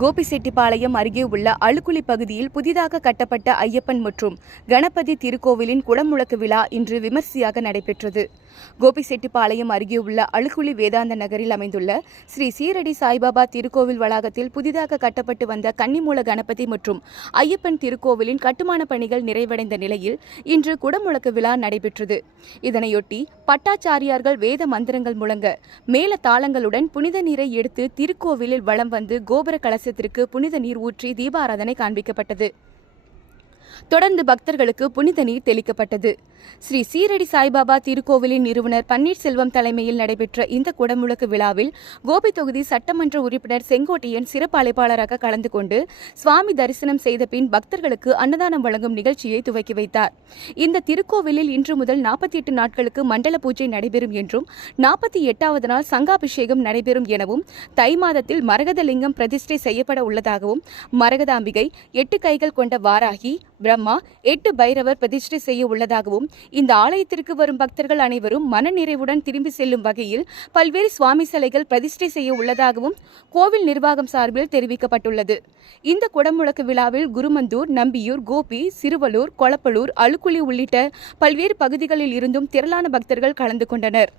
கோபிசெட்டிப்பாளையம் அருகே உள்ள அழுக்குழி பகுதியில் புதிதாக கட்டப்பட்ட ஐயப்பன் மற்றும் கணபதி திருக்கோவிலின் குடமுழக்கு விழா இன்று விமர்சையாக நடைபெற்றது. கோபிசெட்டிப்பாளையம் அருகே உள்ள அழுக்குழி வேதாந்த நகரில் அமைந்துள்ள ஸ்ரீ சீரடி சாய்பாபா திருக்கோவில் வளாகத்தில் புதிதாக கட்டப்பட்டு வந்த கன்னிமூல கணபதி மற்றும் ஐயப்பன் திருக்கோவிலின் கட்டுமான பணிகள் நிறைவடைந்த நிலையில் இன்று குடமுழக்கு விழா நடைபெற்றது. இதனையொட்டி பட்டாச்சாரியார்கள் வேத மந்திரங்கள் முழங்க மேல தாளங்களுடன் புனித நீரை எடுத்து திருக்கோவிலில் வலம் வந்து கோபுர கலச கலசத்திற்கு புனித நீர் ஊற்றி தீபாராதனை காண்பிக்கப்பட்டது. தொடர்ந்து பக்தர்களுக்கு புனித நீர் தெளிக்கப்பட்டது. ஸ்ரீ சீரடி சாய்பாபா திருக்கோவிலின் நிறுவனர் பன்னீர்செல்வம் தலைமையில் நடைபெற்ற இந்த குடமுழக்கு விழாவில் கோபி தொகுதி சட்டமன்ற உறுப்பினர் செங்கோட்டையன் சிறப்பு அழைப்பாளராக கலந்து கொண்டு சுவாமி தரிசனம் செய்த பின் பக்தர்களுக்கு அன்னதானம் வழங்கும் நிகழ்ச்சியை துவக்கி வைத்தார். இந்த திருக்கோவிலில் இன்று முதல் நாற்பத்தி எட்டு நாட்களுக்கு மண்டல பூஜை நடைபெறும் என்றும் நாற்பத்தி எட்டாவது நாள் சங்காபிஷேகம் நடைபெறும் எனவும் தை மாதத்தில் மரகதலிங்கம் பிரதிஷ்டை செய்யப்பட உள்ளதாகவும் மரகதாம்பிகை எட்டு கைகள் கொண்ட வாராகி பிரம்மா எட்டு பைரவர் பிரதிஷ்டை செய்ய உள்ளதாகவும் இந்த ஆலயத்திற்கு வரும் பக்தர்கள் அனைவரும் மனநிறைவுடன் திரும்பி செல்லும் வகையில் பல்வேறு சுவாமி சிலைகள் பிரதிஷ்டை செய்ய உள்ளதாகவும் கோவில் நிர்வாகம் சார்பில் தெரிவிக்கப்பட்டுள்ளது. இந்த குடமுழக்கு விழாவில் குருமந்தூர் நம்பியூர் கோபி சிறுவலூர் கொளப்பலூர் அழுக்குழி உள்ளிட்ட பல்வேறு பகுதிகளில் இருந்தும் திரளான பக்தர்கள் கலந்து கொண்டனர்.